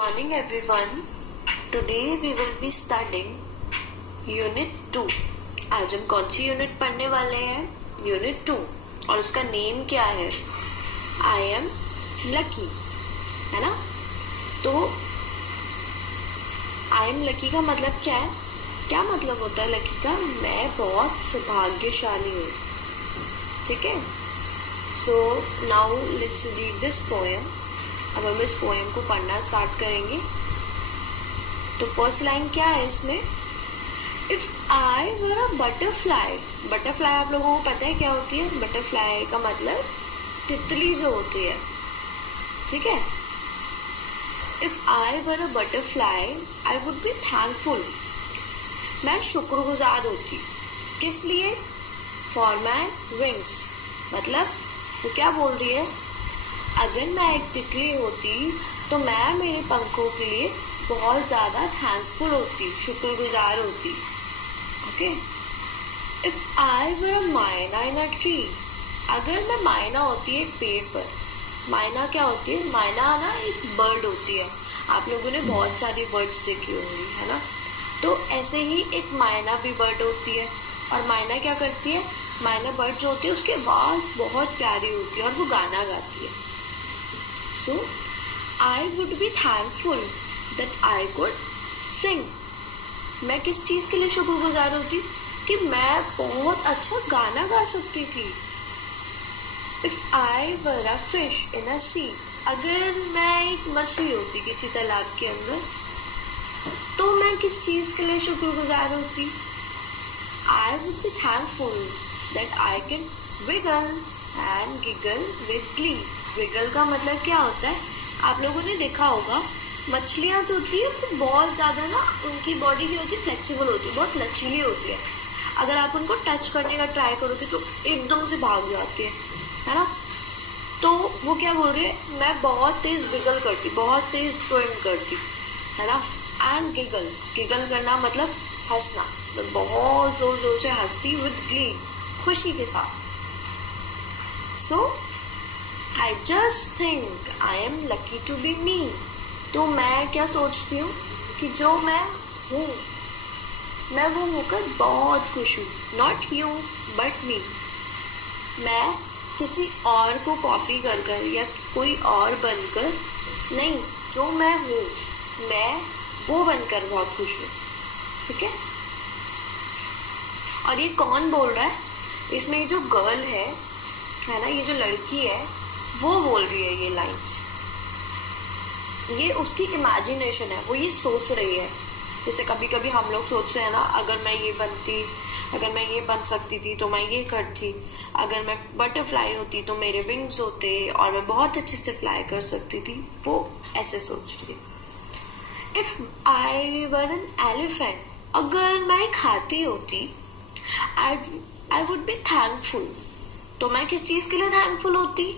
morning everyone. Today we will be studying Unit 2. आज हम कौन सी यूनिट पढ़ने वाले हैं? Unit 2 और उसका नेम क्या है? I am lucky, है ना? तो I am lucky का मतलब क्या है? क्या मतलब होता है लकी का? मैं बहुत सौभाग्यशाली हूँ, ठीक है? So now let's read this poem. अब हम इस पोएम को पढ़ना स्टार्ट करेंगे. तो फर्स्ट लाइन क्या है इसमें? If I were a butterfly. Butterfly आप लोगों को पता है क्या होती है? बटरफ्लाई का मतलब तितली जो होती है, ठीक है? If I were a butterfly I would be thankful. मैं शुक्रगुजार होती. किस लिए? For my wings. मतलब वो क्या बोल रही है? अगर मैं एक तितली होती तो मैं मेरे पंखों के लिए बहुत ज़्यादा थैंकफुल होती, शुक्रगुजार होती. ओके. इफ आई वर अ माइना इन अ ट्री. अगर मैं माइना होती है एक पेड़ पर. माइना क्या होती है? माइना ना एक बर्ड होती है. आप लोगों ने बहुत सारी बर्ड्स देखी होंगी, है ना? तो ऐसे ही एक माइना भी बर्ड होती है. और माइना क्या करती है? माइना बर्ड जो होती है उसकी आवाज़ बहुत प्यारी होती है और वो गाना गाती है. So, I would be thankful that I could sing. मैं किस चीज़ के लिए शुक्रगुजार होती? कि मैं बहुत अच्छा गाना गा सकती थी. If I were a fish in a sea. अगर मैं एक मछली होती किसी तालाब के अंदर, तो मैं किस चीज़ के लिए शुक्रगुजार होती? I would be thankful that I can wiggle and giggle with glee. Wiggle का मतलब क्या होता है? आप लोगों ने देखा होगा मछलियाँ जो होती है वो बहुत ज़्यादा ना उनकी बॉडी की होती है फ्लेक्सिबल होती है, बहुत लचीली होती है. अगर आप उनको टच करने का ट्राई करोगे तो एकदम से भाग जाती है ना? तो वो क्या बोल रही है? मैं बहुत तेज़ विगल करती, बहुत तेज़ स्विम करती, है ना? And giggle. गिगल करना मतलब हंसना. मैं बहुत ज़ोर ज़ोर से हंसती विद ग्ली, खुशी के साथ. सो I just think I am lucky to be me. तो मैं क्या सोचती हूँ कि जो मैं हूँ, मैं वो होकर बहुत खुश हूँ. Not you, but me. मैं किसी और को कॉपी कर या कोई और बनकर नहीं, जो मैं हूँ मैं वो बनकर बहुत खुश हूँ, ठीक है? और ये कौन बोल रहा है? इसमें जो गर्ल है ना, ये जो लड़की है वो बोल रही है ये लाइंस. ये उसकी इमेजिनेशन है, वो ये सोच रही है. जैसे कभी कभी हम लोग सोचते हैं ना, अगर मैं ये बनती, अगर मैं ये बन सकती थी तो मैं ये करती. अगर मैं बटरफ्लाई होती तो मेरे विंग्स होते और मैं बहुत अच्छे से फ्लाई कर सकती थी. वो ऐसे सोच रही है. If I were an elephant. अगर मैं एक हाथी होती, आई वुड बी थैंकफुल. तो मैं किस चीज़ के लिए थैंकफुल होती?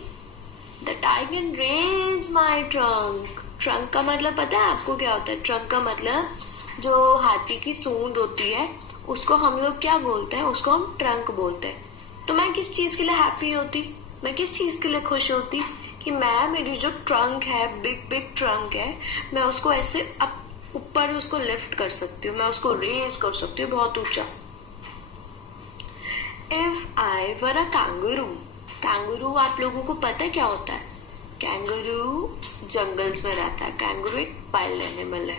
That I can raise my trunk. Trunk का मतलब पता है आपको क्या होता है? ट्रंक का मतलब जो हाथी की सूंड होती है उसको हम लोग क्या बोलते हैं? उसको हम ट्रंक बोलते हैं. तो मैं किस चीज़ के लिए हैप्पी होती? मैं किस चीज़ के लिए खुश होती? कि मैं मेरी जो ट्रंक है, बिग बिग ट्रंक है, मैं उसको ऐसे अप ऊपर उसको लिफ्ट कर सकती हूँ, मैं उसको रेज कर सकती हूँ बहुत ऊंचा. If I were a kangaroo. Kangaroo आप लोगों को पता है क्या होता है? कैंगरू जंगल्स में रहता है. कैंगरू एक वाइल्ड एनिमल है,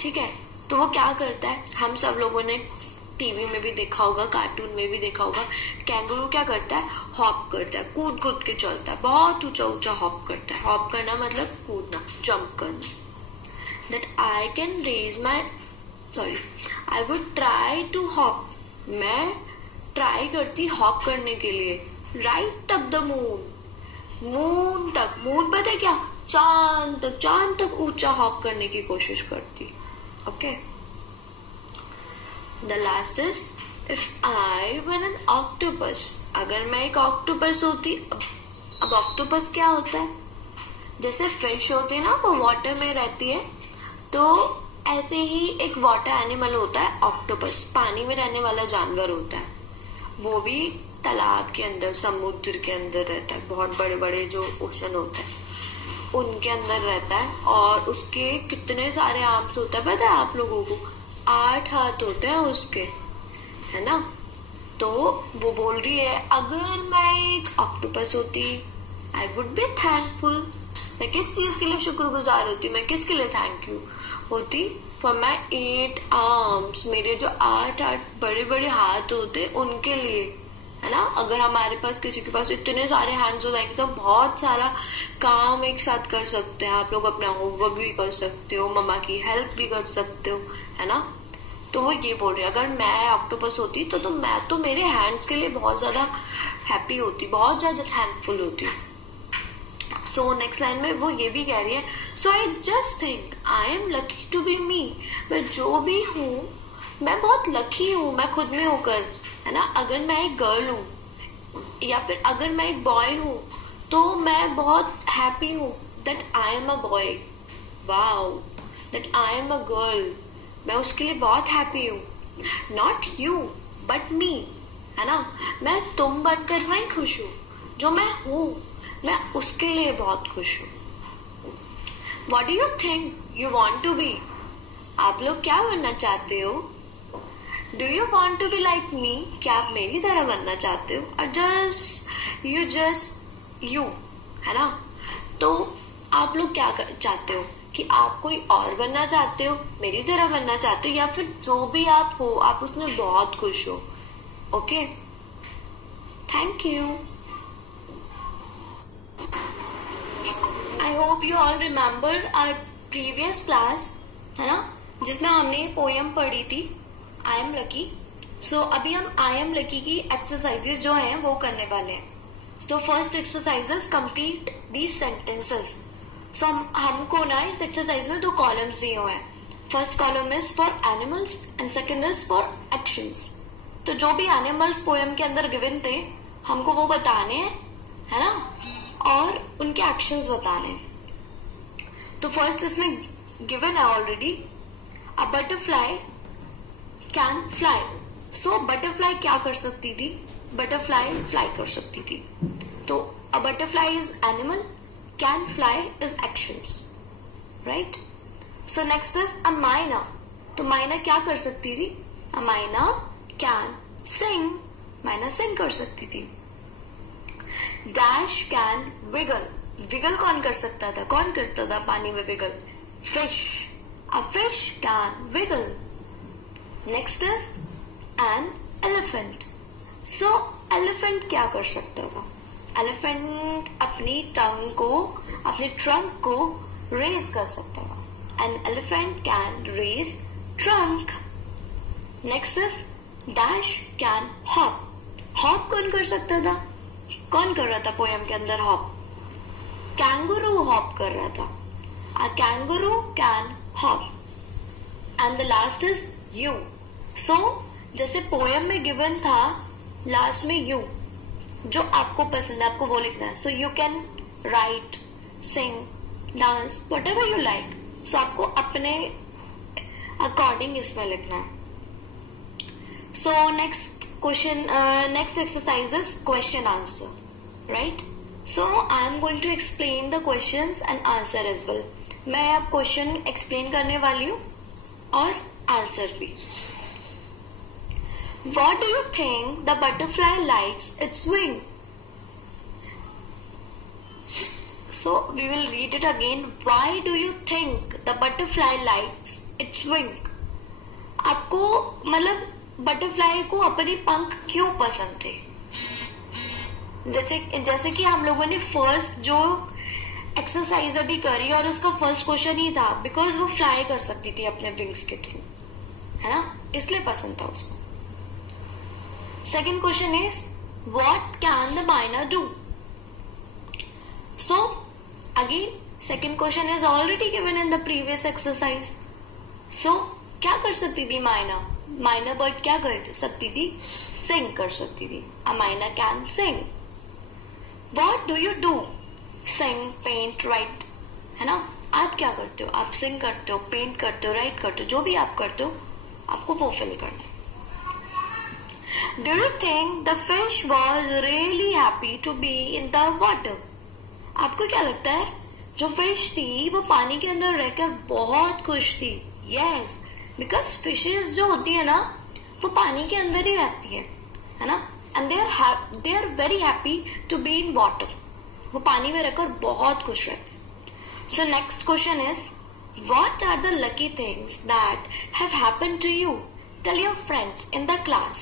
ठीक है? तो वो क्या करता है? हम सब लोगों ने टीवी में भी देखा होगा, कार्टून में भी देखा होगा. कैंगरू क्या करता है? हॉप करता है, कूद कूद के चलता है, बहुत ऊंचा ऊंचा हॉप करता है. हॉप करना मतलब कूदना, जंप करना. That I can raise my I would try to hop. मैं ट्राई करती हॉप करने के लिए. Right up the moon. Moon तक. मून पता है क्या? चांद तक. चांद तक ऊंचा हॉप करने की कोशिश करती. Okay. The last is if I were N octopus. अगर मैं एक ऑक्टोपस होती. अब ऑक्टोपस क्या होता है? जैसे फिश होती है ना, वो वाटर में रहती है, तो ऐसे ही एक वाटर एनिमल होता है ऑक्टोपस. पानी में रहने वाला जानवर होता है. वो भी तालाब के अंदर, समुद्र के अंदर रहता है. बहुत बड़े बड़े जो ओशन होते हैं उनके अंदर रहता है और उसके कितने सारे आर्म्स होते हैं पता है आप लोगों को? 8 हाथ होते हैं उसके, है ना? तो वो बोल रही है अगर मैं एक ऑक्टोपस होती आई वुड बी थैंकफुल। मैं किस चीज के लिए शुक्रगुजार होती? मैं किसके लिए थैंक यू होती? फॉर माई 8 आर्म्स, मेरे जो 8 बड़े बड़े हाथ होते उनके लिए, है ना? अगर हमारे पास किसी के पास इतने सारे हैंड्स हो जाएंगे तो बहुत सारा काम एक साथ कर सकते हैं। आप लोग अपना होमवर्क भी कर सकते हो, मम्मा की हेल्प भी कर सकते हो, है ना? तो वो ये बोल रही है अगर मैं ऑक्टोपस होती तो मैं तो मेरे हैंड्स के लिए बहुत ज्यादा हैप्पी होती, बहुत ज्यादा थैंकफुल होती। सो नेक्स्ट लाइन में वो ये भी कह रही है so I just think I am lucky to be me. मैं जो भी हूँ मैं बहुत लकी हूँ, मैं खुद में होकर, है ना? अगर मैं एक गर्ल हूँ या फिर अगर मैं एक बॉय हूँ तो मैं बहुत हैप्पी हूँ that I am a boy, wow that I am a girl, मैं उसके लिए बहुत हैप्पी हूँ। नॉट यू बट मी, है ना? मैं तुम बनकर नहीं खुश हूँ, जो मैं हूँ मैं उसके लिए बहुत खुश हूँ। What do you think you want to be? आप लोग क्या बनना चाहते हो? Do you want to be like me? क्या आप मेरी तरह बनना चाहते हो? और just you, है ना? तो आप लोग क्या चाहते हो कि आप कोई और बनना चाहते हो, मेरी तरह बनना चाहते हो, या फिर जो भी आप हो आप उसमें बहुत खुश हो? Okay, thank you. I hope you all remember our previous class, है ना, जिसमें हमने पोएम पढ़ी थी आई एम लकी। सो अभी हम आई एम लकी की एक्सरसाइजेस जो हैं वो करने वाले हैं। So first exercises complete these sentences. So हमको ना इस एक्सरसाइज में 2 कॉलम्स दिए हुए हैं। First column is for animals and second is for actions. तो जो भी एनिमल्स पोएम के अंदर गिवन थे हमको वो बताने हैं, है ना, और उनके एक्शंस बताने हैं। तो फर्स्ट इसमें गिवन है already, a butterfly can fly. So butterfly क्या कर सकती थी? बटरफ्लाई फ्लाई कर सकती थी। तो a butterfly is animal, can fly is actions, right? So next is a myna. तो myna क्या कर सकती थी? A myna can sing. myna sing कर सकती थी। dash can wiggle. wiggle कौन कर सकता था? कौन करता था पानी में wiggle? fish. a fish can wiggle. next is an elephant. so elephant क्या कर सकता था? एलिफेंट अपनी टंग को, अपने ट्रंक को रेस कर सकता है। An elephant can raise trunk. Next is dash can hop. Hop कौन कर सकता था? कौन कर रहा था पोएम के अंदर हॉप? कैंगुरू हॉप कर रहा था। A kangaroo can hop. And the last is you. So जैसे पोएम में गिवन था लास्ट में यू, जो आपको पसंद है आपको वो लिखना है। So you can write, sing, dance, whatever you like. So आपको अपने अकॉर्डिंग इसमें लिखना है। So next question, next exercise is question answer, right? So I am going to explain the questions and answer as well. मैं अब question explain करने वाली हूँ और आंसर भी। What do you think the butterfly likes its wing? So we will read it again. Why do you think the butterfly likes its wing? आपको मतलब butterfly को अपने पंख क्यों पसंद थे? जैसे कि हम लोगों ने फर्स्ट जो एक्सरसाइज अभी करी और उसका फर्स्ट क्वेश्चन ही था बिकॉज वो फ्लाई कर सकती थी अपने विंग्स के थ्रू, है ना, इसलिए पसंद था उसको। Second question is, what can the myna do? So, again, second question is already given in the previous exercise. So, क्या कर सकती थी myna? myna bird क्या कर सकती थी? Sing कर सकती थी। A myna can sing. What do you do? Sing, paint, write. है ना? आप क्या करते हो? आप sing करते हो, paint करते हो, write करते हो, जो भी आप करते हो, आपको वो fill करना है। Do you think the fish was really happy to be in the water? आपको क्या लगता है जो फिश थी वो पानी के अंदर रहकर बहुत खुश थी. यस, बिकॉज फिशेस जो होती है ना वो पानी के अंदर ही रहती है ना, and they are very happy to be in water. वो पानी में रहकर बहुत खुश रहते हैं. So next question is, what are the lucky things that have happened to you? Tell your friends in the class.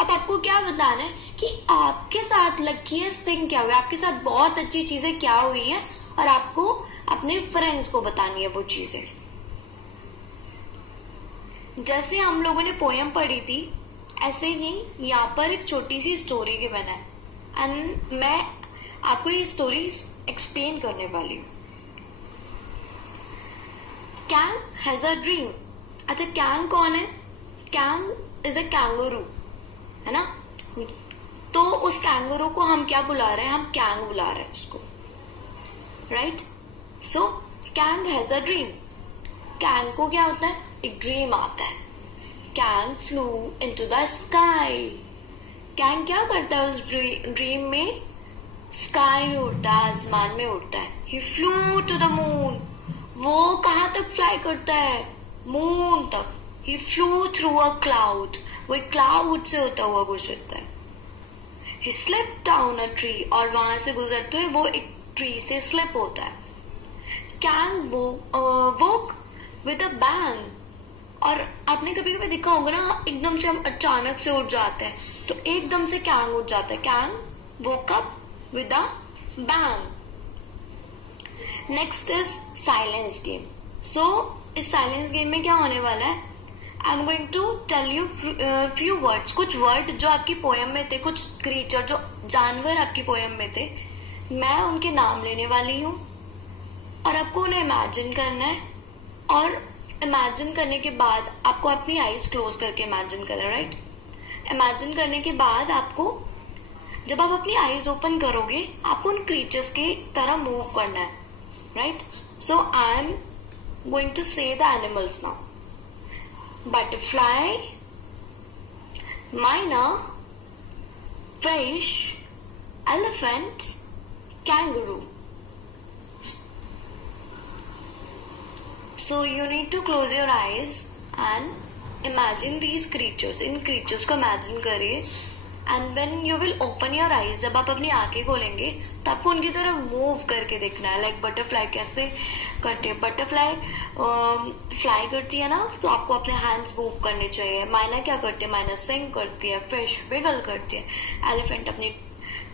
अब आपको क्या बताना है कि आपके साथ luckiest thing क्या हुआ, आपके साथ बहुत अच्छी चीजें क्या हुई है, और आपको अपने फ्रेंड्स को बतानी है वो चीजें. जैसे हम लोगों ने पोयम पढ़ी थी, ऐसे ही यहाँ पर एक छोटी सी स्टोरी गिवन है, एंड मैं आपको ये स्टोरी एक्सप्लेन करने वाली हूँ. Kang has a dream. अच्छा, कैंग कौन है? कैंग इज अ कैंगरू, है ना. तो उस कैंगरू को हम क्या बुला रहे हैं? हम कैंग बुला रहे हैं उसको, right. So Kang has a dream. Kang को क्या होता है? एक ड्रीम आता है. Kang flu into the sky. Kang क्या करता है उस ड्रीम में? स्काई में उड़ता है, आसमान में उड़ता है. ही फ्लू टू द मून. वो कहाँ तक फ्लाई करता है? मून तक. ही फ्लू थ्रू अ क्लाउड. वो एक क्लाउड से होता हुआ गुजरता है. ही स्लिप डाउन अ ट्री. और वहां से गुजरते हुए वो एक ट्री से स्लिप होता है. Kang woke with a bang. और आपने कभी कभी देखा होगा ना, एकदम से हम अचानक से उठ जाते हैं, तो एकदम से कैंग उठ जाता है. Kang woke up with a bang. Next is silence game. So इस साइलेंस गेम में क्या होने वाला है? I am going to tell you few words. कुछ वर्ड जो आपकी पोयम में थे, कुछ क्रीचर जो जानवर आपकी पोयम में थे, मैं उनके नाम लेने वाली हूँ, और आपको उन्हें इमेजिन करना है. और इमेजिन करने के बाद आपको अपनी आईज क्लोज करके इमेजिन करना है, राइट. इमेजिन करने के बाद आपको, जब आप अपनी आईज ओपन करोगे, आपको उन क्रीचर्स की तरह मूव करना है, right. So I am going to say the animals now. Butterfly, myna, fish, elephant, kangaroo. So you need to close your eyes and imagine these creatures. In creatures को imagine करिए. And when you will open your eyes, जब आप अपनी आंखें खोलेंगे तो आपको उनकी तरफ मूव करके देखना है. लाइक बटरफ्लाई कैसे करती है? बटरफ्लाई फ्लाई करती है ना, तो आपको अपने हैंड्स मूव करने चाहिए. माइना क्या करती है? माइना सिंग करती है. फिश विगल करती है. एलिफेंट अपनी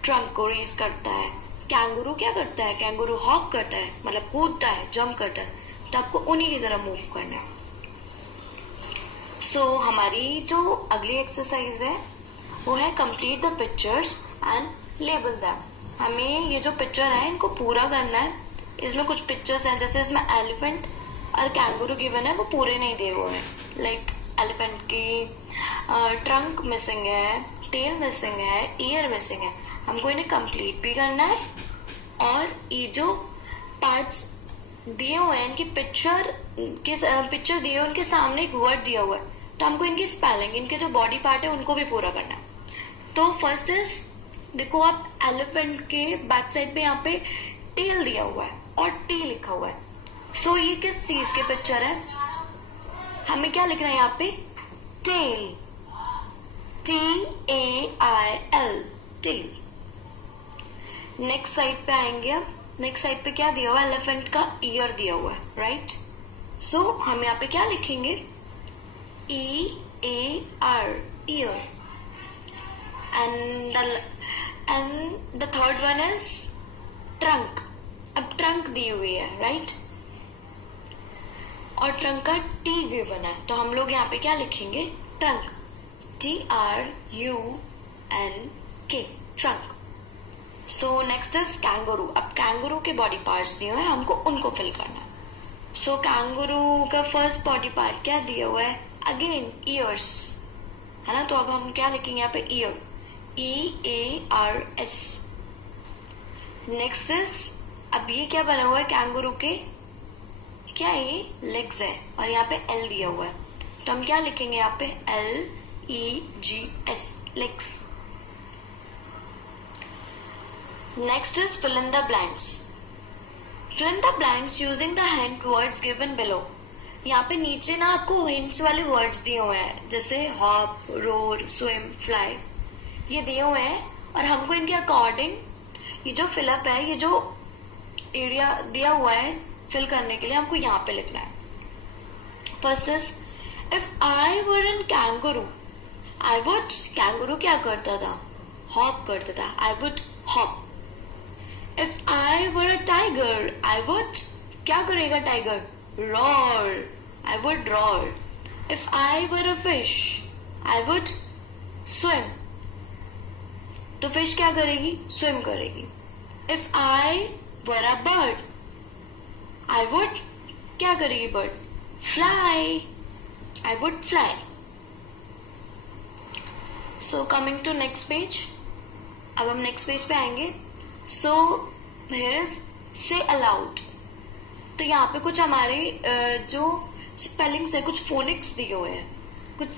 ट्रंक को रेस करता है. कैंगरू क्या करता है? कैंगरू हॉप करता है, मतलब कूदता है, जंप करता है. तो आपको उन्हीं की तरह मूव करना है. सो हमारी जो अगली एक्सरसाइज है वो है complete the pictures and label them. हमें ये जो पिक्चर है इनको पूरा करना है. इसमें कुछ पिक्चर्स हैं, जैसे इसमें एलिफेंट और कैंगरू गिवन है, वो पूरे नहीं दिए हुए हैं. लाइक एलिफेंट की ट्रंक मिसिंग है, टेल मिसिंग है, ईयर मिसिंग है. हमको इन्हें कंप्लीट भी करना है. और ये जो पार्ट्स दिए हुए हैं, इनकी पिक्चर दिए हुए, उनके सामने एक वर्ड दिया हुआ है, तो हमको इनकी स्पेलिंग, इनके जो बॉडी पार्ट है उनको भी पूरा करना है. तो फर्स्ट इज, देखो आप एलिफेंट के बैक साइड पे यहाँ पे टेल दिया हुआ है और टी लिखा हुआ है. सो ये किस चीज के पिक्चर है? हमें क्या लिखना है यहाँ पे? Tail. TAIL, tail. Next side पे आएंगे. अब नेक्स्ट साइड पे क्या दिया हुआ है? एलिफेंट का ईयर दिया हुआ है, राइट. सो हम यहाँ पे क्या लिखेंगे? EAR, year. and the third one is trunk. अब ट्रंक दी हुई है, राइट. और ट्रंक का टी भी बना है, तो हम लोग यहाँ पे क्या लिखेंगे? Trunk. TRUNK, trunk. So next is kangaroo. अब कैंगरू के बॉडी पार्ट्स दिए हुए हैं, हमको उनको फिल करना है. सो कैंगरू का फर्स्ट बॉडी पार्ट क्या दिया हुआ है? अगेन ईयर्स, है ना. तो अब हम क्या लिखेंगे यहाँ पे? ईयर. EARS. नेक्स्ट इज, अब ये क्या बना हुआ है कैंगरू के? क्या ये? लेग्स है, और यहाँ पे L दिया हुआ है, तो हम क्या लिखेंगे यहाँ पे? LEGS, legs. Next is fill in the blanks. Fill in the blanks using the hint words given below. यहाँ पे नीचे ना आपको हिंट्स वाले वर्ड्स दिए हुए हैं, जैसे हॉप, रोर, स्विम, फ्लाई, ये दिए हुए हैं और हमको इनके अकॉर्डिंग ये जो फिलअप है, ये जो एरिया दिया हुआ है फिल करने के लिए, हमको यहाँ पे लिखना है. First is if I were N kangaroo, I would, kangaroo क्या करता था? हॉप करता था. I would hop. If I were a tiger, I would, क्या करेगा tiger? roar. I would roar. If I were a fish, I would swim. तो fish क्या करेगी? स्विम करेगी. If I were a bird, I would, क्या करेगी bird? Fly. I would fly. So coming to next page. अब हम next page पे आएंगे. So here is say aloud. तो यहाँ पे कुछ हमारे जो स्पेलिंग्स है, कुछ फोनिक्स दिए हुए हैं, कुछ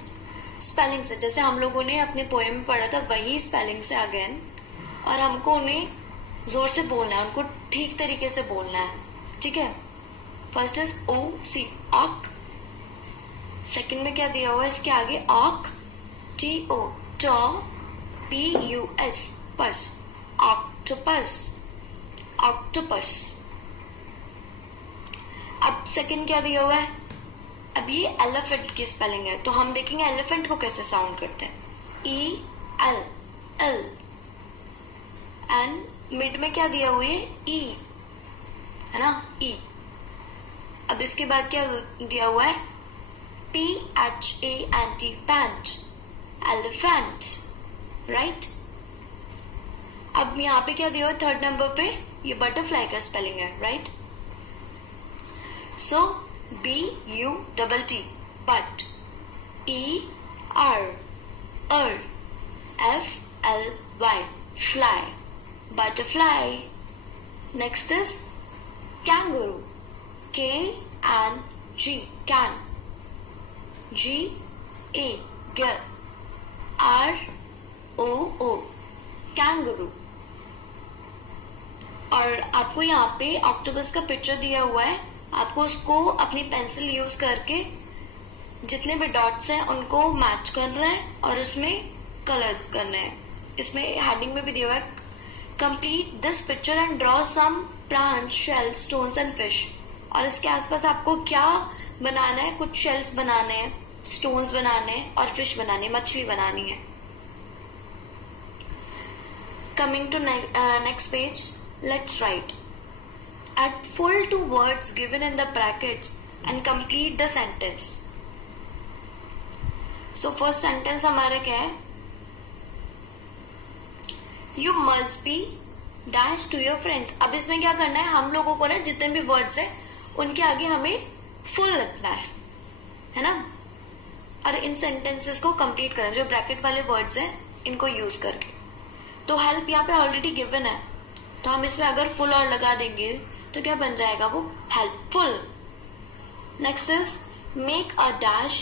स्पेलिंग्स है जैसे हम लोगों ने अपने पोएम में पढ़ा था, वही स्पेलिंग्स है अगेन, और हमको उन्हें जोर से बोलना है, उनको ठीक तरीके से बोलना है. ठीक है. फर्स्ट इज ओ सी, ऑक. सेकंड में क्या दिया हुआ है इसके आगे? Oc. T O, to. P U S, pus. Octopus. Octopus. अब सेकंड क्या दिया हुआ है? अब ये एलिफेंट की स्पेलिंग है, तो हम देखेंगे एलिफेंट को कैसे साउंड करते हैं. E L, L. And mid में क्या दिया हुआ है? ई, है ना, ई. अब इसके बाद क्या दिया हुआ है? P H A N T, pant. Elephant. Right. अब यहाँ पे क्या दिया हुआ है थर्ड नंबर पे? ये बटरफ्लाई का स्पेलिंग है. Right. So B-U-T-T, but. E-R, F-L-Y, fly, butterfly. Next is kangaroo, K-N-G, can. G-A, G, R-O-O, kangaroo. और आपको यहाँ पे ऑक्टोपस का पिक्चर दिया हुआ है, आपको उसको अपनी पेंसिल यूज करके जितने भी डॉट्स हैं उनको मैच करना है और उसमें कलर्स करने हैं. इसमें हेडिंग में भी दिया हुआ है complete this picture and draw some plant, shell, stones and fish. और इसके आसपास आपको क्या बनाना है? कुछ शेल्स बनाने हैं, स्टोन्स बनाने हैं और फिश बनानी है, मछली बनानी है. Coming to next page, let's write. Add full to words given in the brackets and complete the sentence. So first sentence हमारा क्या है? You must be dash to your friends. अब इसमें क्या करना है? हम लोगों को ना जितने भी वर्ड्स है उनके आगे हमें फुल लिखना है ना, और इन सेंटेंसेस को कंप्लीट करना, जो ब्रैकेट वाले वर्ड्स हैं इनको यूज करके. तो हेल्प यहाँ पे ऑलरेडी गिवन है, तो हम इसमें अगर फुल और लगा देंगे तो क्या बन जाएगा? वो helpful. Next is make a dash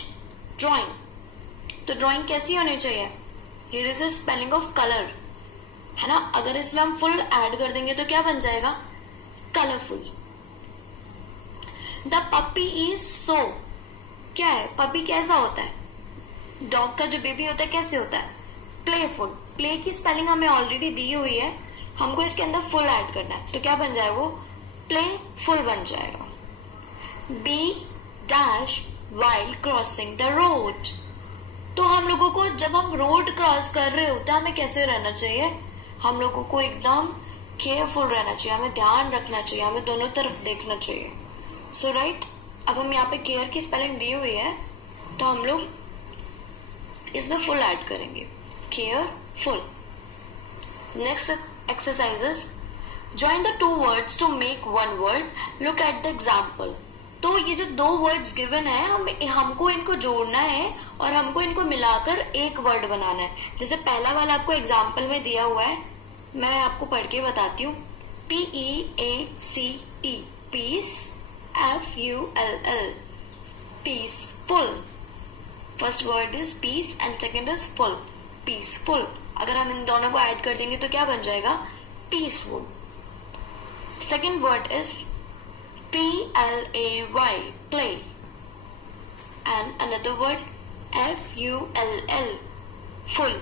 drawing. तो ड्राइंग कैसी होनी चाहिए? Here is a spelling of colour, है ना. अगर इसमें हम फुल ऐड कर देंगे तो क्या बन जाएगा? Colourful. The puppy is so, क्या है? पपी कैसा होता है? डॉग का जो बेबी होता है कैसे होता है? प्लेफुल. प्ले की स्पेलिंग हमें ऑलरेडी दी हुई है, हमको इसके अंदर फुल ऐड करना है, तो क्या बन जाएगा? वो प्लेफुल बन जाएगा. Be dash while crossing the road. तो हम लोगों को जब हम रोड क्रॉस कर रहे होते हैं हमें कैसे रहना चाहिए? हम लोगों को एकदम केयरफुल रहना चाहिए, हमें ध्यान रखना चाहिए, हमें दोनों तरफ देखना चाहिए. सो राइट. अब हम यहाँ पे केयर की स्पेलिंग दी हुई है, तो हम लोग इसमें फुल ऐड करेंगे, careful. Next exercises. Join the two words to make one word. Look at the example. तो ये जो दो वर्ड्स गिवन है हमको इनको जोड़ना है और हमको इनको मिलाकर एक वर्ड बनाना है. जैसे पहला वाला आपको एग्जाम्पल में दिया हुआ है, मैं आपको पढ़ के बताती हूँ. P-E-A-C-E, peace. F-U-L-L, peaceful. First word is peace and second is full, peaceful. अगर हम इन दोनों को ऐड कर देंगे तो क्या बन जाएगा? Peaceful. Second word is Play, play. And another word full, full.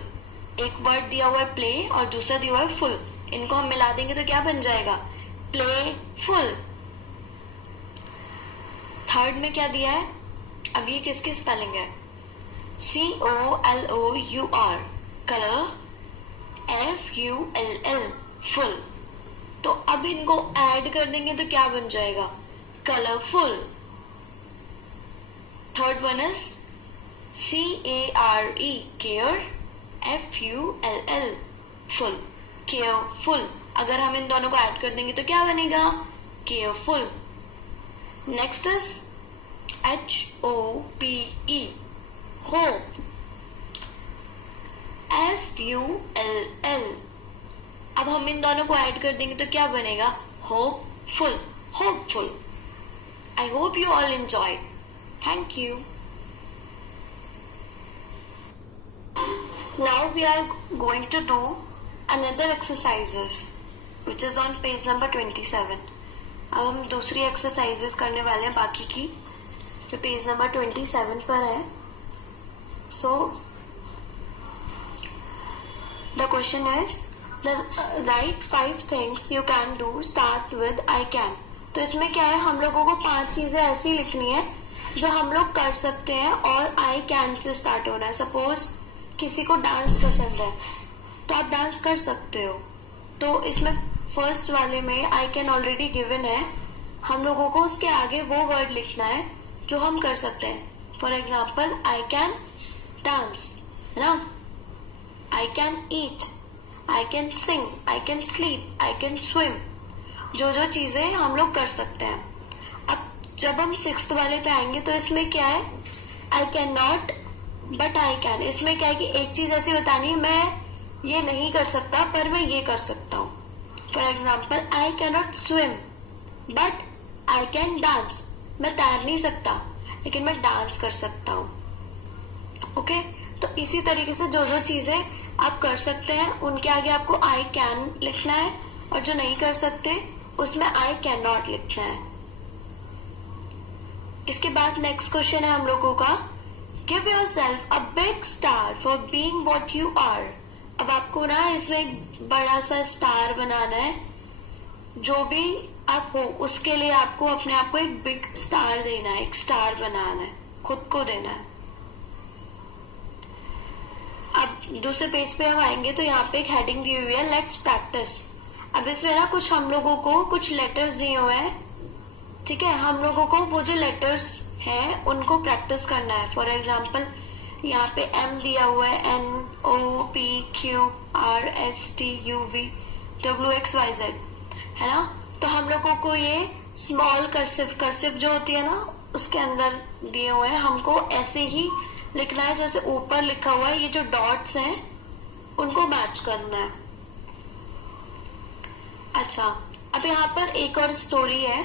एक वर्ड दिया हुआ है प्ले और दूसरा दिया हुआ है फुल, इनको हम मिला देंगे तो क्या बन जाएगा? Play full. थर्ड में क्या दिया है? अब ये किसकी स्पेलिंग है? COLOUR, colour, FULL, full. तो अब इनको ऐड कर देंगे तो क्या बन जाएगा? Colourful. Third one is CARE, care, FULL, full, careful. अगर हम इन दोनों को ऐड कर देंगे तो क्या बनेगा? Careful. Next is HOPE, hope, FULL। अब हम इन दोनों को ऐड कर देंगे तो क्या बनेगा? Hopeful, hopeful. I hope you all enjoyed. Thank you. Now we are going to do another exercises which is on page number 27. अब हम दूसरी एक्सरसाइजेस करने वाले हैं बाकी की, जो पेज नंबर 27 पर है. So the question is write 5 things you can do start with I can. तो इसमें क्या है, हम लोगों को 5 चीजें ऐसी लिखनी है जो हम लोग कर सकते हैं और आई कैन से स्टार्ट होना है. सपोज किसी को डांस पसंद है तो आप डांस कर सकते हो, तो इसमें फर्स्ट वाले में आई कैन ऑलरेडी गिवन है. हम लोगों को उसके आगे वो वर्ड लिखना है जो हम कर सकते हैं. For example I can dance, है ना, I can eat, I can sing, I can sleep, I can swim. जो जो चीजें हम लोग कर सकते हैं. अब जब हम 6th वाले पे आएंगे तो इसमें क्या है, I can not but I can. इसमें क्या है कि एक चीज ऐसी बतानी है, मैं ये नहीं कर सकता पर मैं ये कर सकता हूँ. For example I can not swim but I can dance. मैं तैर नहीं सकता लेकिन मैं डांस कर सकता हूँ. ओके, तो इसी तरीके से जो जो चीजें आप कर सकते हैं उनके आगे आपको आई कैन लिखना है, और जो नहीं कर सकते उसमें आई कैन नॉट लिखना है. इसके बाद नेक्स्ट क्वेश्चन है हम लोगों का, give yourself a big star for being what you are. अब आपको ना इसमें एक बड़ा सा स्टार बनाना है. जो भी आप हो उसके लिए आपको अपने आप को एक बिग स्टार देना है, एक स्टार बनाना है, खुद को देना है. अब दूसरे पेज पे हम आएंगे तो यहाँ पे एक हेडिंग दी हुई है, लेट्स प्रैक्टिस. अब इसमें ना कुछ हम लोगों को कुछ लेटर्स दिए हुए हैं, ठीक है. हम लोगों को वो जो लेटर्स हैं उनको प्रैक्टिस करना है. फॉर एग्जाम्पल यहाँ पे M दिया हुआ है, NOPQRSTUVWXYZ, है ना. तो हम लोगों को ये स्मॉल कर्सिव जो होती है ना उसके अंदर दिए हुए हैं, हमको ऐसे ही लिखना है जैसे ऊपर लिखा हुआ है. ये जो डॉट्स हैं उनको मैच करना है. अच्छा, अब यहाँ पर एक और स्टोरी है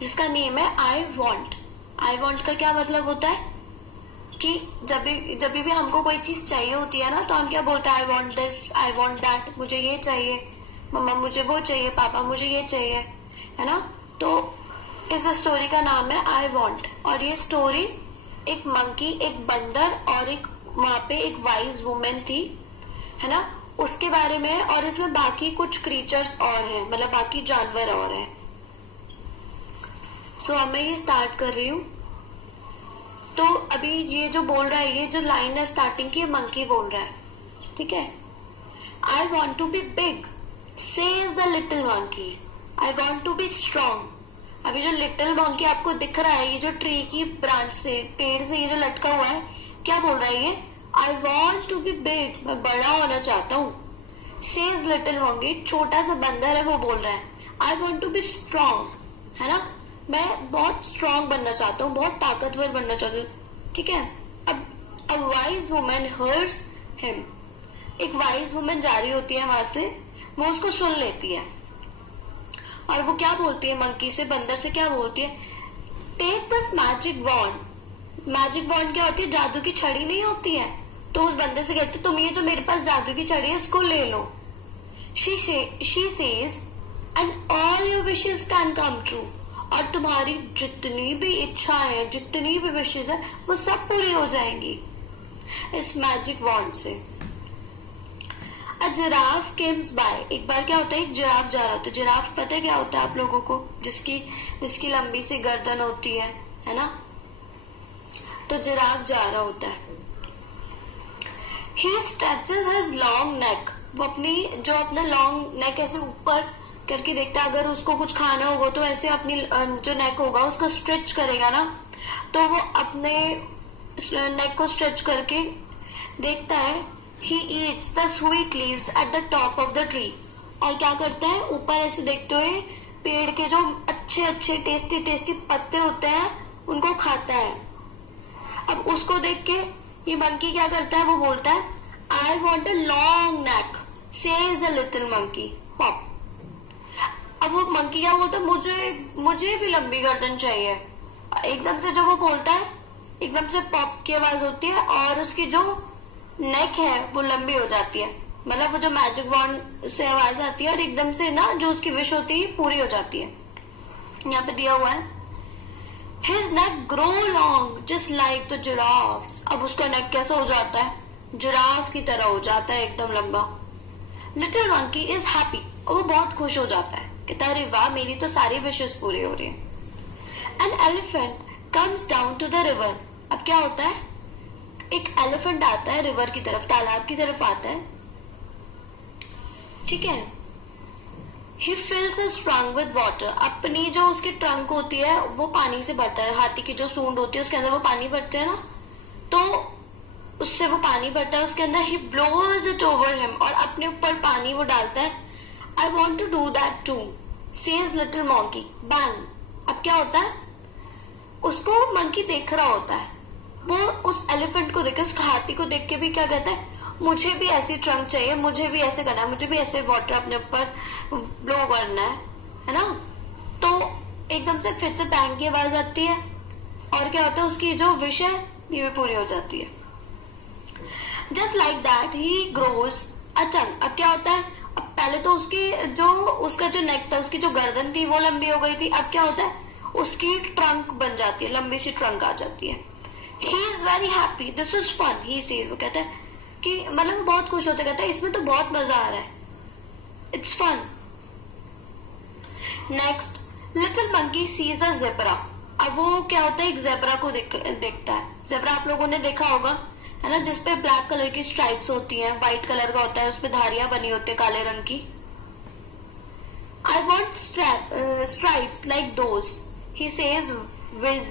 जिसका नेम है आई वॉन्ट. आई वॉन्ट का क्या मतलब होता है कि जब भी हमको कोई चीज चाहिए होती है ना तो हम क्या बोलते हैं, I want this, I want that. मुझे ये चाहिए, मम्मा मुझे वो चाहिए, पापा मुझे ये चाहिए, है ना. तो इस स्टोरी का नाम है आई वॉन्ट. और ये स्टोरी एक मंकी, एक बंदर और एक वहां पे एक वाइज वुमेन थी, है ना, उसके बारे में. और इसमें बाकी कुछ क्रीचर्स और हैं, मतलब बाकी जानवर और हैं. सो अब मैं ये स्टार्ट कर रही हूँ. तो अभी ये जो बोल रहा है, ये जो लाइन है स्टार्टिंग की, मंकी बोल रहा है, ठीक है. I want to be big says the little monkey, I want to be strong. अभी जो लिटिल मंकी आपको दिख रहा है, ये जो ट्री की ब्रांच से, पेड़ से ये जो लटका हुआ है, क्या बोल रहा है ये, I want to be big, मैं बड़ा होना चाहता हूँ. सेज लिटिल मंकी, छोटा सा बंदर है वो बोल रहा है, I want to be strong, है ना, मैं बहुत स्ट्रॉन्ग बनना चाहता हूँ, बहुत ताकतवर बनना चाहता हूँ, ठीक है. अब a wise woman hears him. एक वाइज वुमन जा रही होती है वहां से, वो उसको सुन लेती है और वो क्या बोलती है मंकी से, बंदर से क्या बोलती है, take this magic wand. Magic wand क्या होती है, जादू की छड़ी नहीं होती है. तो उस बंदर से कहती है, तुम ये जो मेरे पास जादू की छड़ी है इसको ले लो. She says and all your wishes can come true. और तुम्हारी जितनी भी इच्छाएं हैं, जितनी भी विशेष है, वो सब पूरी हो जाएंगी इस मैजिक वॉन्ड से। अ जिराफ केम्स बाय, एक बार क्या होता है, एक जिराफ जा रहा होता है। जिराफ पता है क्या होता है आप लोगों को? जिसकी लंबी सी गर्दन होती है ना? तो जिराफ जा रहा होता है। He stretches his long neck, वो अपना लॉन्ग नेक ऐसे ऊपर करके देखता है। अगर उसको कुछ खाना होगा तो ऐसे अपनी जो नेक होगा उसको स्ट्रेच करेगा ना, तो वो अपने नेक को स्ट्रेच करके देखता है। He eats the sweet leaves at the top of the tree, और क्या करता है, ऊपर ऐसे देखते हुए पेड़ के जो अच्छे अच्छे टेस्टी टेस्टी पत्ते होते हैं उनको खाता है। अब उसको देख के ये मंकी क्या करता है, वो बोलता है I want a long neck, says the little monkey. Pop. अब वो मंकी क्या बोलता है, मुझे भी लंबी गर्दन चाहिए। एकदम से जो वो बोलता है, एकदम से पॉप की आवाज होती है और उसकी जो नेक है वो लंबी हो जाती है। मतलब वो जो मैजिक वॉन्ड से आवाज आती है और एकदम से ना जो उसकी विश होती है पूरी हो जाती है। यहाँ पे दिया हुआ है His neck grow long just like the giraffes. अब उसका नेक कैसा हो जाता है, जिराफ की तरह हो जाता है, एकदम लंबा। Little monkey is happy, और वो बहुत खुश हो जाता है, कहता है अरे वाह, मेरी तो सारी विशेस पूरी हो रही है। An elephant comes down to the river. अब क्या होता है, एक एलिफेंट आता है रिवर की तरफ, तालाब की तरफ आता है, ठीक है। He fills his trunk with water. अपनी जो उसकी ट्रंक होती है वो पानी से भरता है। हाथी की जो सूंड होती है उसके अंदर वो पानी भरते हैं ना, तो उससे वो पानी भरता है उसके अंदर। He blows it over him, और अपने ऊपर पानी वो डालता है। I want to do that too, says little monkey. Bang! अब क्या होता है, उसको मंकी देख रहा होता है, वो उस एलिफेंट को देख के, उस हाथी को देख के भी क्या कहता है, मुझे भी ऐसी ट्रंक चाहिए, मुझे भी ऐसे करना है, मुझे भी ऐसे वाटर अपने ऊपर ब्लो करना है ना। तो एकदम से फिर से बैंग की आवाज आती है और क्या होता है, उसकी जो विश है ये भी पूरी हो जाती है। Just like that he grows a tongue. अब क्या होता है, अब पहले तो उसका जो नेक था, उसकी जो गर्दन थी वो लंबी हो गई थी। अब क्या होता है, उसकी ट्रंक बन जाती है, लंबी सी ट्रंक आ जाती है। He is very happy, this is fun, he says. वो कहता है कि मतलब वो बहुत खुश होता है, कहता है इसमें तो बहुत मजा आ रहा है, it's fun. Next, little monkey sees a zebra. अब वो क्या होता है, एक जेब्रा को देखता है। जेब्रा आप लोगों ने देखा होगा, है ना, जिसपे ब्लैक कलर की स्ट्राइप्स होती हैं, व्हाइट कलर का होता है, उसपे धारियां बनी होती है काले रंग की। I want stripes like those, he says whiz.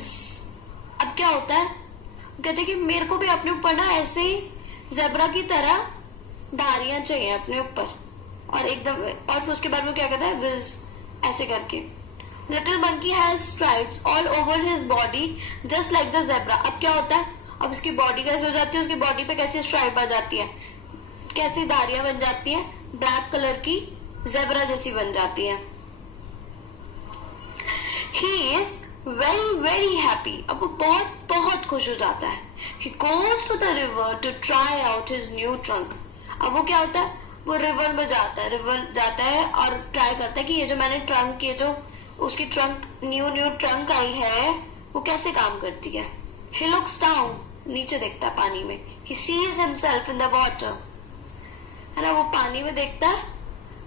अब क्या होता है, कहते हैं कि मेरे को भी अपने ऊपर ना ऐसे ही जेब्रा की तरह धारियां चाहिए अपने ऊपर, और एकदम, और उसके बाद वो क्या कहता है, विज, ऐसे करके। Little monkey has stripes all over his body just like the zebra. अब क्या होता है, अब उसकी बॉडी कैसे हो जाती है, उसकी बॉडी पे कैसी स्ट्राइप आ जाती है, कैसी धारियां बन जाती है, ब्लैक कलर की जेब्रा जैसी बन जाती है। He is very very happy. अब वो बहुत बहुत खुश हो जाता है। He goes to the river to try out his new trunk. अब वो क्या होता है, वो रिवर में जाता है और ट्राई करता है कि ये जो मैंने ट्रंक, ये जो उसकी ट्रंक न्यू ट्रंक आई है वो कैसे काम करती है। He looks down, नीचे देखता है पानी में। He sees himself in the water, है ना, वो पानी में देखता है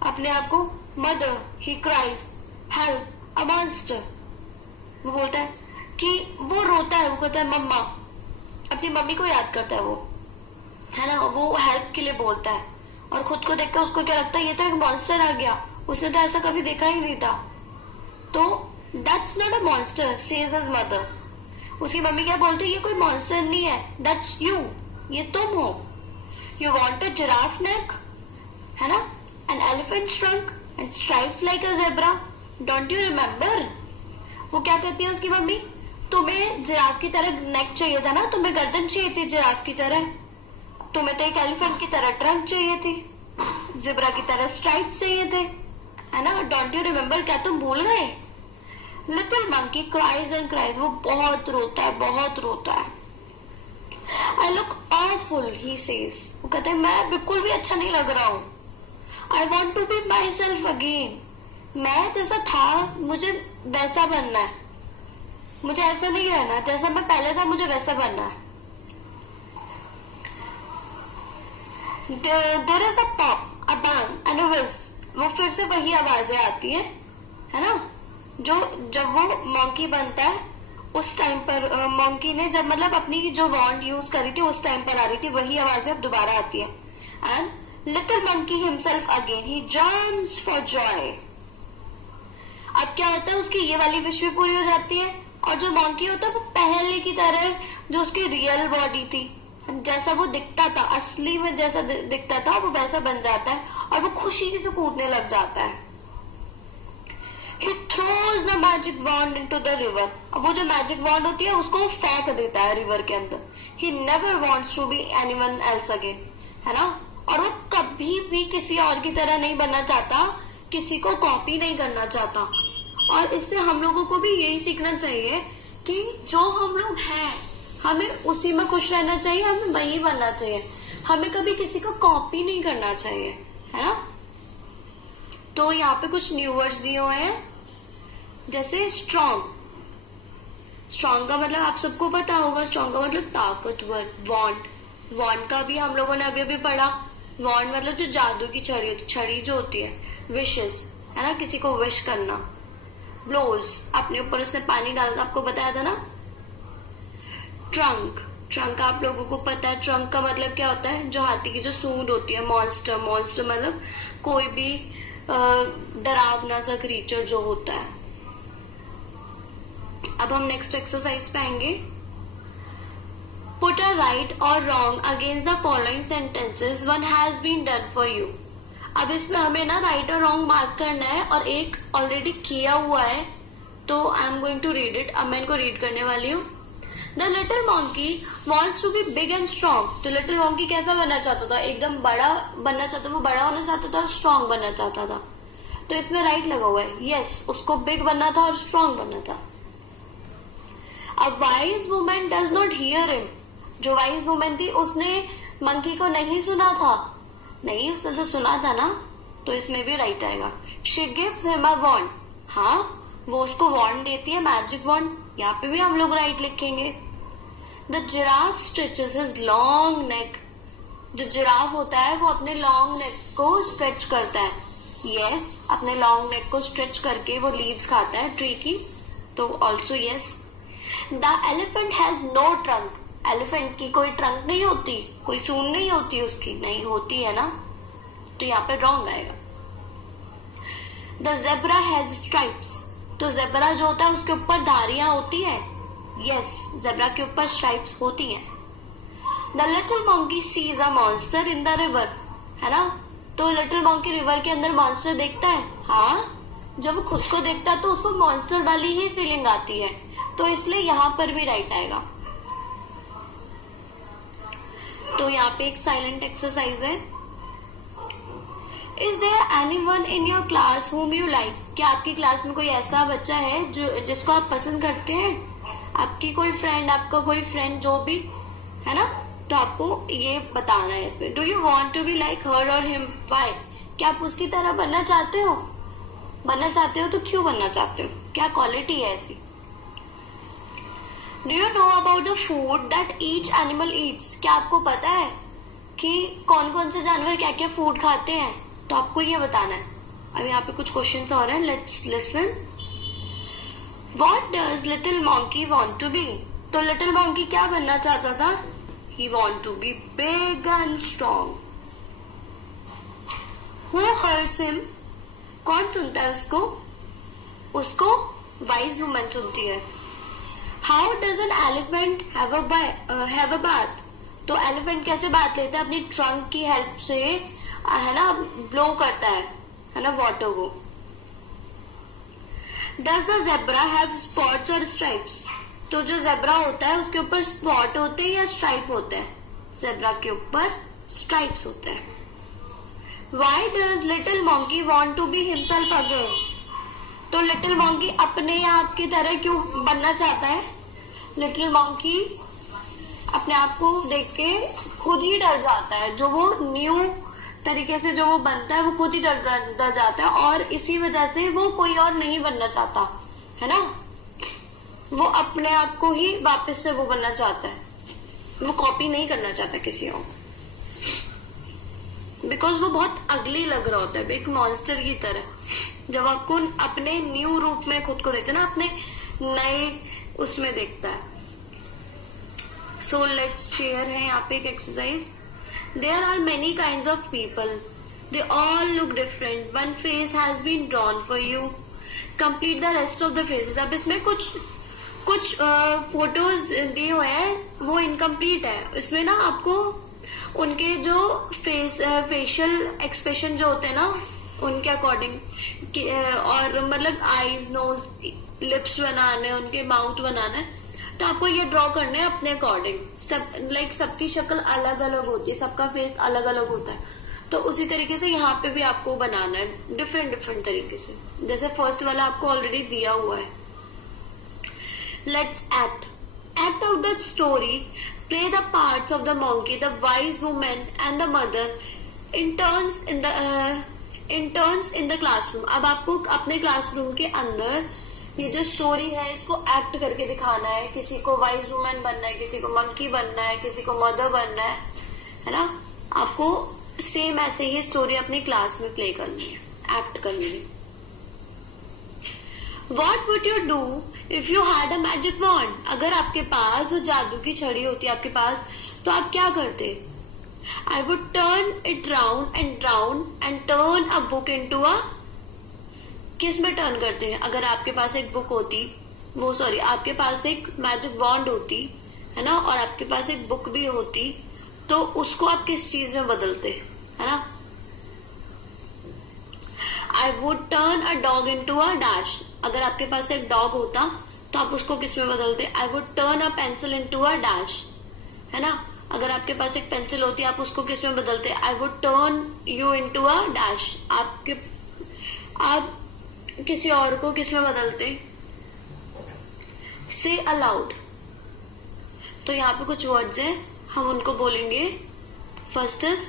अपने आप को। Mother, he cries, help, a monster. वो बोलता है कि वो रोता है, वो कहता है मम्मा, अपनी मम्मी को याद करता है वो, है ना, वो हेल्प के लिए बोलता है। और खुद को देखकर उसको क्या लगता है, ये तो एक मॉन्स्टर आ गया, उसने तो ऐसा कभी देखा ही नहीं था। तो that's not a monster, says his mother. उसकी मम्मी क्या बोलती है, ये कोई मॉन्स्टर नहीं है, दैट्स यू, ये तुम हो। यू वांट अ जिराफ नेक, है ना, an elephant trunk and stripes like a zebra, don't you remember. वो क्या कहती है उसकी मम्मी, तुम्हें जिराफ की तरह नेक चाहिए था ना, तुम्हें गर्दन चाहिए थी जिराफ की तरह, तुम्हें तो एक एलिफेंट की तरह ट्रंक चाहिए थी, ज़ेब्रा की तरह स्ट्राइप्स चाहिए थे, है ना, डोंट यू रिमेम्बर, क्या तुम भूल गए। Little monkey cries and cries, वो बहुत रोता है, बहुत रोता है। I look awful, he says, वो कहते हैं मैं बिल्कुल भी अच्छा नहीं लग रहा हूँ। I want to be myself again, मैं जैसा था मुझे वैसा बनना है, मुझे ऐसा नहीं रहना, जैसा मैं पहले था मुझे वैसा बनना है। There is a pop, a bang and a whiz. वो फिर से वही आवाजें आती है ना, जो जब वो मंकी बनता है उस टाइम पर मंकी ने जब मतलब अपनी जो वॉन्ड यूज करी थी उस टाइम पर आ रही थी, वही आवाजें अब दोबारा आती है। And little monkey himself again he jumps for Joy. अब क्या होता है, उसकी ये वाली विश भी पूरी हो जाती है और जो मंकी होता है वो पहले की तरह जो उसकी रियल बॉडी थी, जैसा वो दिखता था असली में, जैसा दिखता था वो वैसा बन जाता है और वो खुशी से कूदने लग जाता है। He throws the magic wand into the river. अब वो जो मैजिक वॉन्ड होती है उसको फेंक देता है रिवर के अंदर। He never wants to be anyone else again, है ना, और वो कभी भी किसी और की तरह नहीं बनना चाहता, किसी को कॉपी नहीं करना चाहता। और इससे हम लोगों को भी यही सीखना चाहिए कि जो हम लोग हैं हमें उसी में खुश रहना चाहिए, हमें वही बनना चाहिए, हमें कभी किसी को कॉपी नहीं करना चाहिए, है ना। तो यहाँ पे कुछ न्यू वर्ड्स दिए हुए हैं, जैसे स्ट्रॉन्ग। स्ट्रॉन्ग का मतलब आप सबको पता होगा, स्ट्रॉन्ग का मतलब ताकतवर। वॉन्ड, वॉन्ड का भी हम लोगों ने अभी अभी पढ़ा। वॉन्ड मतलब जो जादू की छड़ी होती, छड़ी जो होती है। विशेस है ना, किसी को विश करना। ब्लोज, अपने ऊपर उसने पानी डाला था, आपको बताया था ना। ट्रंक, ट्रंक आप लोगों को पता है, ट्रंक का मतलब क्या होता है, जो हाथी की जो सूंड होती है। मॉन्स्टर, मॉन्स्टर मतलब कोई भी डरावना सा क्रीचर जो होता है। अब हम नेक्स्ट एक्सरसाइज पे आएंगे। Put a right or wrong against the following sentences, one has been done for you. अब इसमें हमें ना राइट और रॉन्ग मार्क करना है और एक ऑलरेडी किया हुआ है, तो I am going to read it. अब मैं इनको रीड करने वाली हूँ। The little monkey wants to be big and strong. तो लिटिल मॉन्की कैसा बनना चाहता था, एकदम बड़ा बनना चाहता, वो बड़ा होना चाहता था और स्ट्रॉन्ग बनना चाहता था। तो इसमें राइट लगा हुआ है, यस, उसको बिग बनना था और स्ट्रॉन्ग बनना था। अब wise women does not hear him. जो वाइज वुमेन थी उसने मंकी को नहीं सुना था, नहीं, उसने तो सुना था ना, तो इसमें भी राइट आएगा। शी गिव्स हिम अ वॉन्ड। हाँ, वो उसको वॉन्ड देती है, मैजिक वॉन्ड। यहाँ पे भी हम लोग राइट लिखेंगे। The giraffe stretches his long neck. जो जिराफ होता है वो अपने लॉन्ग नेक को स्ट्रेच करता है। यस, अपने लॉन्ग नेक को स्ट्रेच करके वो लीव्स खाता है ट्री की, तो also yes. The elephant has no trunk. Elephant की कोई ट्रंक नहीं होती, कोई सूंड नहीं होती उसकी, नहीं होती है ना, तो यहाँ पे रॉन्ग आएगा। The zebra has stripes. तो ज़ेब्रा जो होता है उसके ऊपर धारियां होती है। यस, ज़ेब्रा के ऊपर स्ट्राइप्स होती हैं। The little monkey sees a monster in the river, है ना, तो लिटिल मॉन्की रिवर के अंदर मॉन्स्टर देखता है। हाँ, जब वो खुद को देखता है तो उसको मॉन्स्टर वाली ही फीलिंग आती है, तो इसलिए यहाँ पर भी राइट आएगा। तो यहाँ पे एक साइलेंट एक्सरसाइज है। Is there anyone in your class whom you like? क्या आपकी क्लास में कोई ऐसा बच्चा है जो जिसको आप पसंद करते हैं? आपकी कोई फ्रेंड, आपका कोई फ्रेंड जो भी है ना, तो आपको ये बताना है इसमें। Do you want to be like her or him? Y? क्या आप उसकी तरह बनना चाहते हो? बनना चाहते हो तो क्यों बनना चाहते हो, क्या क्वालिटी है ऐसी? Do you know about the food that each animal eats? क्या आपको पता है कि कौन कौन से जानवर क्या क्या फूड खाते हैं? तो आपको ये बताना है। अब यहाँ पे कुछ क्वेश्चंस और हैं, let's listen. What does little monkey want to be? तो लिटिल मॉन्की क्या बनना चाहता था? He want to be big and strong. Who hears him? कौन सुनता है उसको? उसको वाइज वुमन सुनती है। How does an elephant have a bath? तो एलिफेंट कैसे बात लेता है? अपनी ट्रंक की हेल्प से, है ना, ब्लो करता है ना, वाटर को। Does the zebra have spots or stripes? तो जो जेब्रा होता है उसके ऊपर स्पॉट होते हैं या स्ट्राइप होते हैं? जेब्रा के ऊपर स्ट्राइप्स होते हैं। Why does little monkey want to be himself again? तो लिटिल मॉन्की अपने आप की तरह क्यों बनना चाहता है? लिटिल मॉन्की अपने आप को देख के खुद ही डर जाता है। जो वो न्यू तरीके से जो वो बनता है वो खुद ही डर जाता है, और इसी वजह से वो कोई और नहीं बनना चाहता है ना, वो अपने आप को ही वापस से वो बनना चाहता है, वो कॉपी नहीं करना चाहता किसी और, बिकॉज वो बहुत अगली लग रहा होता है, एक मॉन्स्टर की तरह। जब आपको अपने न्यू रूप में खुद को देखते ना, अपने नए उसमें देखता है। सो लेट्स शेयर है यहाँ पे एक exercise. There are many kinds of people, they all look different, one face has been drawn for you, complete the rest of the faces. अब इसमें कुछ फोटोज दिए हुए हैं, वो इनकम्प्लीट है। इसमें ना आपको उनके जो फेशियल एक्सप्रेशन जो होते हैं ना, उनके अकॉर्डिंग, और मतलब आईज, नोज, लिप्स बनाना है, उनके माउथ बनाना है, तो आपको ये ड्रॉ करना है अपने अकॉर्डिंग। सब सबकी शक्ल अलग अलग होती है, सबका फेस अलग अलग होता है, तो उसी तरीके से यहाँ पे भी आपको बनाना है डिफरेंट तरीके से। जैसे फर्स्ट वाला आपको ऑलरेडी दिया हुआ है। Let's act out the story, play the parts of the monkey, the wise woman and the mother in turns in the classroom। अब आपको अपने क्लासरूम के अंदर ये जो स्टोरी है इसको एक्ट करके दिखाना है। किसी को वाइज वुमन बनना है, किसी को मंकी बनना है, किसी को मदर बनना है ना। आपको सेम ऐसे ही स्टोरी अपनी क्लास में प्ले करनी है, एक्ट करनी है। What would you do if you had a magic wand? अगर आपके पास वो जादू की छड़ी होती है आपके पास, तो आप क्या करते? I would turn it round and turn a book into a, किस में टर्न करते हैं? अगर आपके पास एक बुक होती, आपके पास एक मैजिक वॉन्ड होती है ना, और आपके पास एक बुक भी होती, तो उसको आप किस चीज में बदलते है ना? I would turn a dog into a dash। अगर आपके पास एक डॉग होता तो आप उसको किस में बदलते? I would turn a pencil into a dash, है ना। अगर आपके पास एक पेंसिल होती आप उसको किस में बदलते? I would turn you into a dash। आप किसी और को किस में बदलते? Say aloud। तो यहाँ पे कुछ वर्ड्स हैं, हम उनको बोलेंगे। फर्स्ट इज,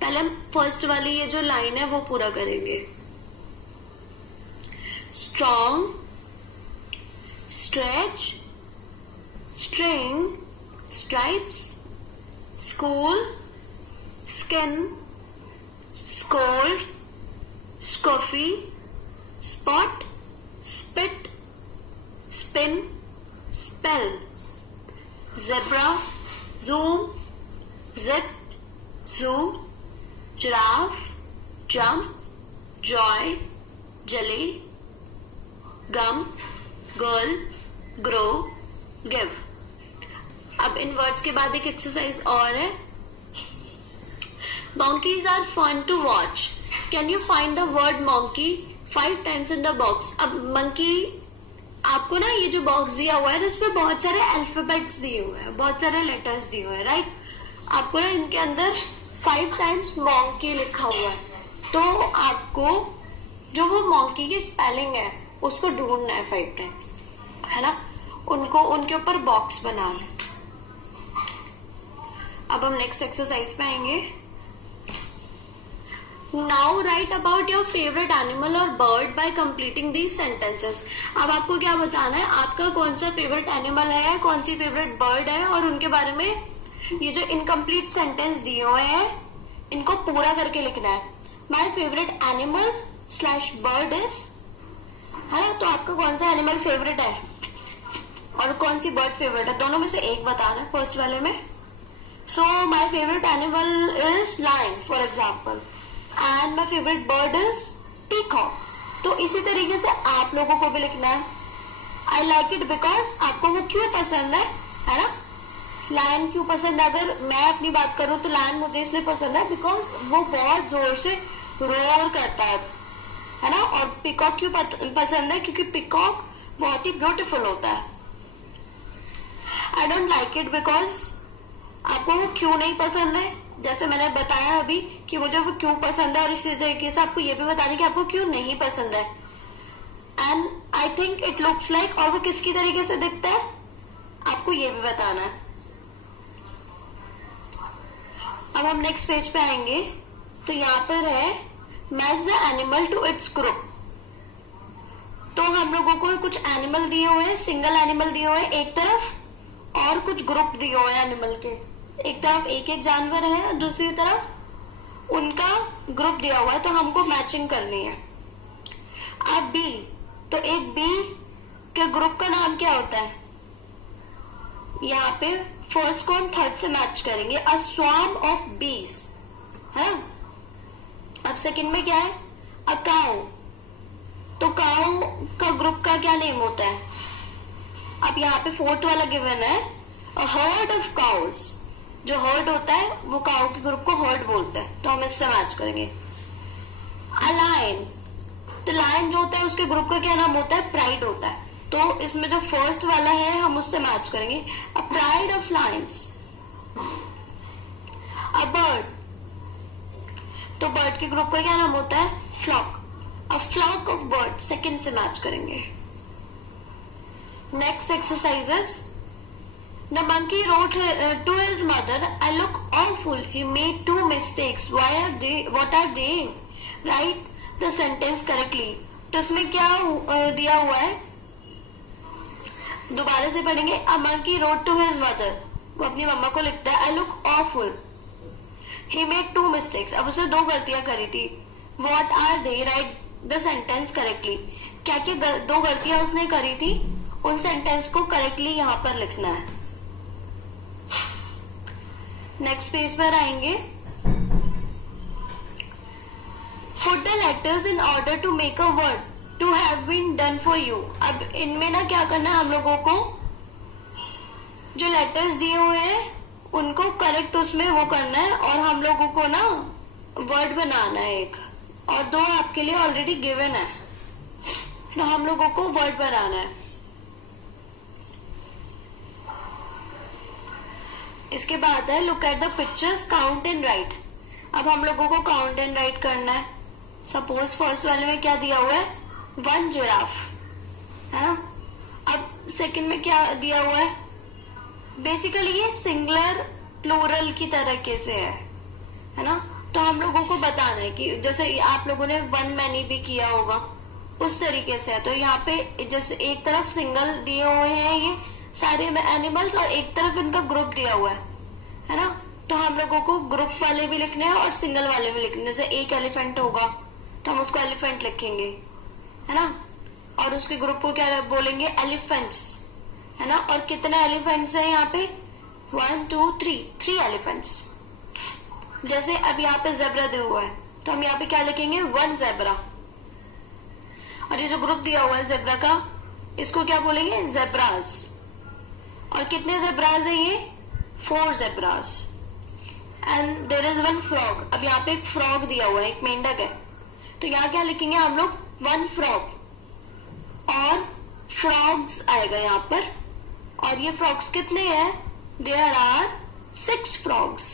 पहले हम फर्स्ट वाली ये जो लाइन है वो पूरा करेंगे। Strong, stretch, string, stripes, school, skin, scold, स्कॉफी, spot, spit, spin, spell, zebra, zoom, zip, zoo, giraffe, jump, joy, jelly, gum, girl, grow, give। अब इन वर्ड्स के बाद एक एक्सरसाइज और है। Monkeys are fun to watch. Can you find the word monkey 5 times in the box? अब monkey, आपको ना ये जो बॉक्स दिया हुआ है इसमें बहुत सारे अल्फाबेट्स दिए हुए हैं, बहुत सारे लेटर्स दिए हुए हैं, राइट। आपको ना इनके अंदर 5 टाइम्स मॉन्की लिखा हुआ है, तो आपको जो वो मॉन्की की स्पेलिंग है उसको ढूंढना है 5 टाइम्स, है ना। उनको उनके ऊपर बॉक्स बनाना है। अब हम नेक्स्ट एक्सरसाइज पे आएंगे। Now write about your favourite animal और bird by completing these sentences. अब आपको क्या बताना है, आपका कौन सा फेवरेट एनिमल है, कौन सी फेवरेट बर्ड है, और उनके बारे में ये जो इनकम्प्लीट सेंटेंस दिए हुए हैं इनको पूरा करके लिखना है। My favourite animal slash bird is, है ना। तो आपका कौन सा एनिमल फेवरेट है और कौन सी बर्ड फेवरेट है, दोनों में से एक बताना है फर्स्ट वाले में। So my favourite animal is lion for example, and my favourite bird is peacock. तो इसी तरीके से आप लोगों को भी लिखना है। आई लाइक इट बिकॉज, आपको वो क्यों पसंद है ना। लायन क्यों पसंद है, अगर मैं अपनी बात करूं तो लायन मुझे इसलिए पसंद है बिकॉज वो बहुत जोर से रोर करता है ना। और पिकॉक क्यों पसंद है, क्योंकि पिकॉक बहुत ही ब्यूटीफुल होता है। I don't like it because, आपको वो क्यों नहीं पसंद है, जैसे मैंने बताया अभी कि मुझे वो क्यों पसंद है, और इसी तरीके से आपको ये भी बताना कि आपको क्यों नहीं पसंद है। And I think it looks like, और वो किसकी तरीके से दिखता है आपको ये भी बताना है। अब हम नेक्स्ट पेज पे आएंगे। तो यहाँ पर है match the animal to its group. तो हम लोगों को कुछ एनिमल दिए हुए हैं, सिंगल एनिमल दिए हुए हैं एक तरफ, और कुछ ग्रुप दिए हुए हैं एनिमल के। एक तरफ एक एक जानवर है, दूसरी तरफ उनका ग्रुप दिया हुआ है, तो हमको मैचिंग करनी है। अब बी, तो एक बी के ग्रुप का नाम क्या होता है? यहाँ पे फर्स्ट को हम थर्ड से मैच करेंगे, अ स्वार्म ऑफ बीज है। अब सेकंड में क्या है? अ काउ, तो काउ का ग्रुप का क्या नेम होता है? अब यहाँ पे फोर्थ वाला गिवन है, अ हर्ड ऑफ काउस, जो हर्ड होता है वो काउ के ग्रुप को हर्ड बोलते हैं, तो हम इससे मैच करेंगे। अ लायन, तो लायन जो होता है उसके ग्रुप का क्या नाम होता है? प्राइड होता है, तो इसमें जो फर्स्ट वाला है हम उससे मैच करेंगे, a pride of lions. A bird, तो बर्ड के ग्रुप का क्या नाम होता है? Flock, a flock of bird, second से मैच करेंगे। Next exercises, the monkey wrote to his mother, I look awful, he made 2 mistakes, what are they? Write the sentence correctly. तो इसमें क्या दिया हुआ है, दोबारा से पढ़ेंगे। A monkey wrote to his mother, वो अपनी मम्मा को लिखता है, I look awful, he made 2 mistakes, अब उसने 2 गलतियां करी थी। What are they? Write the sentence correctly. क्या क्या 2 गलतियां उसने करी थी, उन सेंटेंस को करेक्टली यहाँ पर लिखना है। नेक्स्ट पेज पर आएंगे, Put the letters in order to make a word to have been done for you। अब इनमें ना क्या करना है, हम लोगों को जो लेटर्स दिए हुए हैं उनको करेक्ट उसमें वो करना है, और हम लोगों को ना वर्ड बनाना है एक, और 2 आपके लिए ऑलरेडी गिवन है, तो हम लोगों को वर्ड बनाना है। इसके बाद है look at the pictures, count and right. अब हम लोगों को काउंट एंड राइट करना है। सपोज फर्स्ट वाले में क्या दिया हुआ है? 1 जिराफ, है ना। अब सेकंड में क्या दिया हुआ है? बेसिकली ये सिंगुलर प्लूरल की तरीके से है ना। तो हम लोगों को बताना है कि जैसे आप लोगों ने 1 मैनी भी किया होगा उस तरीके से है। तो यहाँ पे जैसे एक तरफ सिंगल दिए हुए हैं ये सारे एनिमल्स, और एक तरफ इनका ग्रुप दिया हुआ है ना। तो हम लोगों को ग्रुप वाले भी लिखने हैं और सिंगल वाले भी लिखने हैं। जैसे एक एलिफेंट होगा तो हम उसको एलिफेंट लिखेंगे, है ना, और उसके ग्रुप को क्या बोलेंगे? एलिफेंट्स, है ना। और कितने एलिफेंट्स हैं यहाँ पे? 1 2 3 एलिफेंट्स। जैसे अब यहाँ पे जेब्रा दिया हुआ है तो हम यहाँ पे क्या लिखेंगे? 1 जेब्रा। और ये जो ग्रुप दिया हुआ है जेब्रा का, इसको क्या बोलेंगे? जेब्रास। और कितने जेब्रास है ये? 4 zebras. And there is 1 frog. अब यहाँ पे एक फ्रॉग दिया हुआ है, एक मेंढक है, तो यहाँ क्या लिखेंगे हम लोग? 1 फ्रॉग, और फ्रॉग्स आएगा यहाँ पर। और ये फ्रॉग्स कितने हैं? There are 6 frogs.